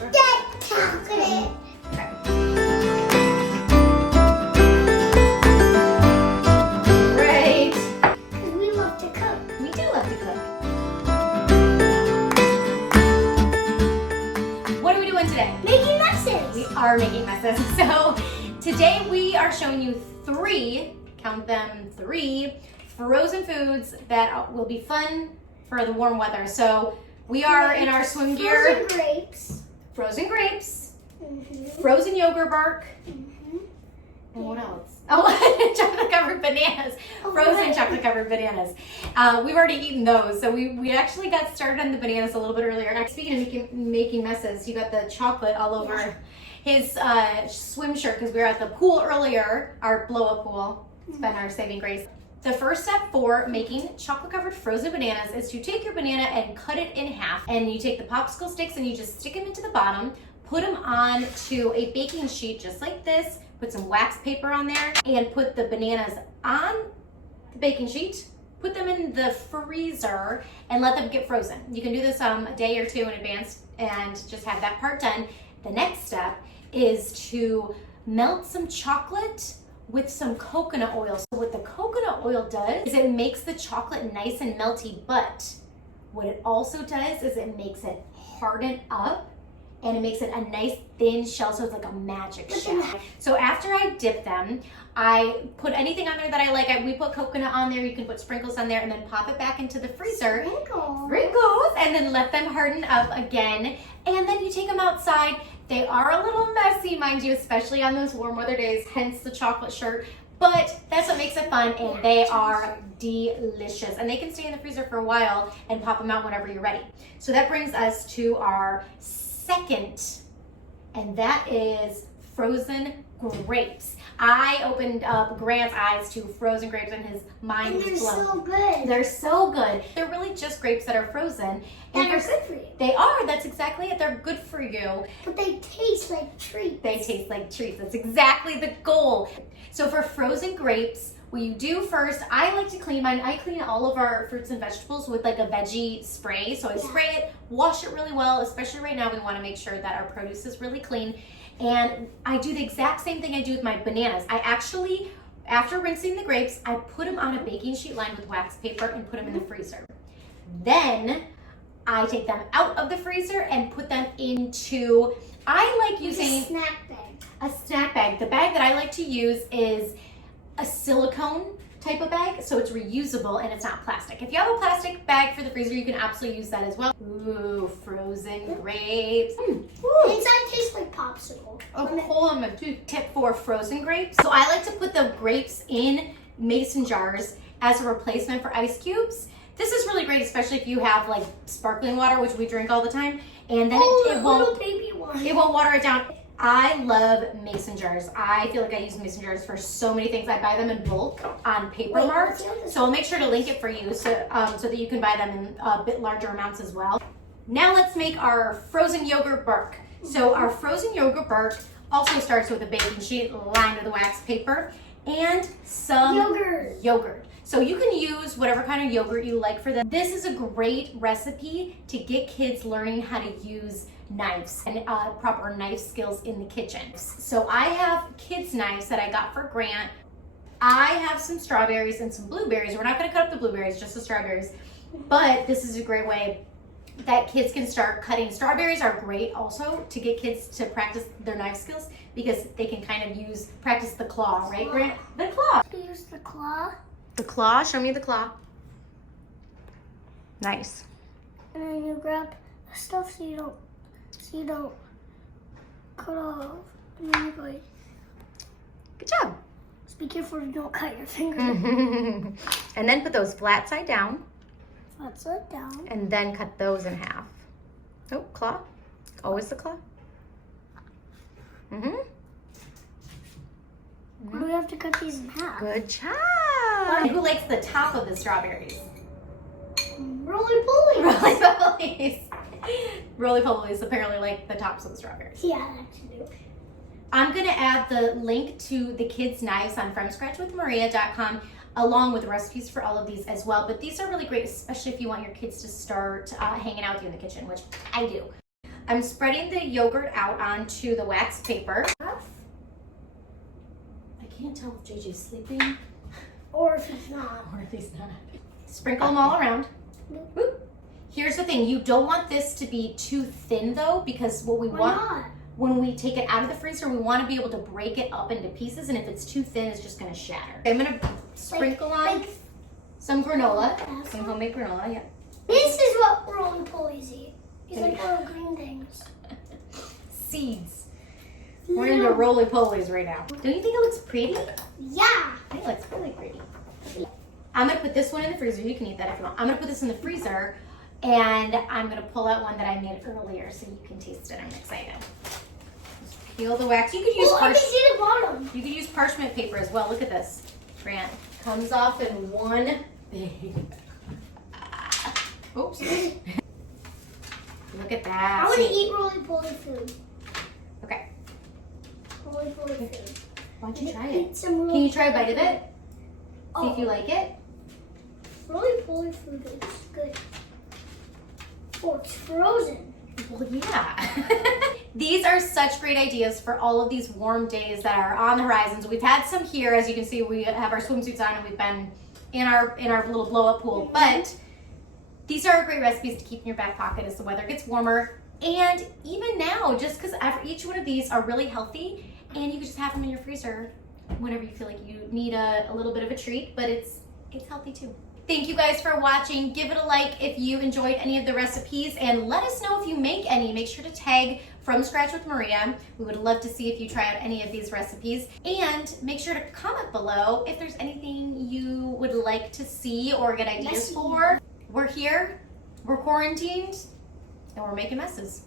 Get chocolate. Okay. Great. Because we love to cook. We do love to cook. What are we doing today? Making messes. We are making messes. So today we are showing you three, count them, three frozen foods that will be fun for the warm weather. So we are in our swim gear. Frozen grapes. Frozen grapes, Mm-hmm. frozen yogurt bark, Mm-hmm. and what else? Oh, chocolate covered bananas. Oh, Frozen right. chocolate covered bananas. We've already eaten those, so we actually got started on the bananas a little bit earlier. Speaking of making messes, you got the chocolate all over his swim shirt because we were at the pool earlier, our blow-up pool. It's been our saving grace. The first step for making chocolate covered frozen bananas is to take your banana and cut it in half, and you take the popsicle sticks and you just stick them into the bottom, put them onto a baking sheet just like this, put some wax paper on there, and put the bananas on the baking sheet, put them in the freezer, and let them get frozen. You can do this a day or two in advance and just have that part done. The next step is to melt some chocolate with some coconut oil. So what the coconut oil does is it makes the chocolate nice and melty, but what it also does is it makes it harden up and it makes it a nice thin shell, so it's like a magic shell. So after I dip them, I put anything on there that I like. We put coconut on there, you can put sprinkles on there, and then pop it back into the freezer. Sprinkles, and then let them harden up again. And then you take them outside. They are a little messy, mind you, especially on those warm weather days, hence the chocolate shirt. But that's what makes it fun, and they are delicious. And they can stay in the freezer for a while and pop them out whenever you're ready. So that brings us to our second, and that is frozen grapes. I opened up Grant's eyes to frozen grapes and his mind was blown. They're so good. They're so good. They're really just grapes that are frozen. And they're good for you. They are. That's exactly it. They're good for you. But they taste like treats. They taste like treats. That's exactly the goal. So for frozen grapes, what you do first, I like to clean mine. I clean all of our fruits and vegetables with like a veggie spray. So I spray it, wash it really well, especially right now we want to make sure that our produce is really clean. And I do the exact same thing I do with my bananas. I actually, after rinsing the grapes, I put them on a baking sheet lined with wax paper and put them in the freezer. Then I take them out of the freezer and put them into, I like using a snack bag. A snack bag. The bag that I like to use is a silicone type of bag, so it's reusable and it's not plastic. If you have a plastic bag for the freezer, you can absolutely use that as well. Ooh, frozen grapes. Inside tastes like popsicle. Oh, hold on a tip for frozen grapes. So I like to put the grapes in mason jars as a replacement for ice cubes. This is really great, especially if you have like sparkling water, which we drink all the time, and then it won't baby one. It won't water it down. I love mason jars. I feel like I use mason jars for so many things. I buy them in bulk on Paper Mart, so I'll make sure to link it for you so that you can buy them in a bit larger amounts as well. Now let's make our frozen yogurt bark. So our frozen yogurt bark also starts with a baking sheet lined with wax paper and some yogurt. So you can use whatever kind of yogurt you like for them. This is a great recipe to get kids learning how to use knives and proper knife skills in the kitchen. So I have kids' knives that I got for Grant. I have some strawberries and some blueberries. We're not gonna cut up the blueberries, just the strawberries. But this is a great way that kids can start cutting. Strawberries are great also to get kids to practice their knife skills because they can kind of practice the claw, right, Grant? The claw. Use the claw. The claw, show me the claw. Nice. And then you grab the stuff so you don't cut off. And then you go like, Good job. just be careful you don't cut your finger. And then put those flat side down That's it down. and then cut those in half. Oh, claw. Always the claw. Mm-hmm. Or do we have to cut these in half? Good job. Who likes the top of the strawberries? Roly poly. Roly-polies. Roly-polies apparently like the tops of the strawberries. Yeah, that should do. I'm going to add the link to the kids' knives on FromScratchWithMaria.com along with recipes for all of these as well. But these are really great, especially if you want your kids to start hanging out with you in the kitchen, which I do. I'm spreading the yogurt out onto the wax paper. I can't tell if JJ's sleeping. Or if he's not. Or if he's not. Sprinkle them all around. Whoop. Here's the thing, you don't want this to be too thin though, because what we want when we take it out of the freezer, we want to be able to break it up into pieces, and if it's too thin, it's just going to shatter. I'm going to sprinkle on some granola, some homemade granola, yeah. This is what roly-polies eat. These like little green things. Seeds. We're into roly-polies right now. Don't you think it looks pretty? Yeah. I think it looks really pretty. I'm going to put this one in the freezer. You can eat that if you want. I'm going to put this in the freezer, and I'm going to pull out one that I made earlier so you can taste it. I'm excited. Just peel the wax. You could use the bottom. You could use parchment paper as well. Look at this, Grant. Comes off in one big. Oops. Look at that. I want to eat roly-poly food. Okay. Roly-poly food. Why don't you try it? Can you try a bite of it? See if you like it. Roly-poly food is good. Oh, it's frozen. Well, yeah. These are such great ideas for all of these warm days that are on the horizons. We've had some here, as you can see. We have our swimsuits on, and we've been in our little blow-up pool. But these are great recipes to keep in your back pocket as the weather gets warmer. And even now, just because each one of these are really healthy, and you can just have them in your freezer whenever you feel like you need a little bit of a treat, but it's healthy too. Thank you guys for watching. Give it a like if you enjoyed any of the recipes, and let us know if you make any. Make sure to tag From Scratch with Maria. We would love to see if you try out any of these recipes, and make sure to comment below if there's anything you would like to see or get ideas for. We're here, we're quarantined, and we're making messes.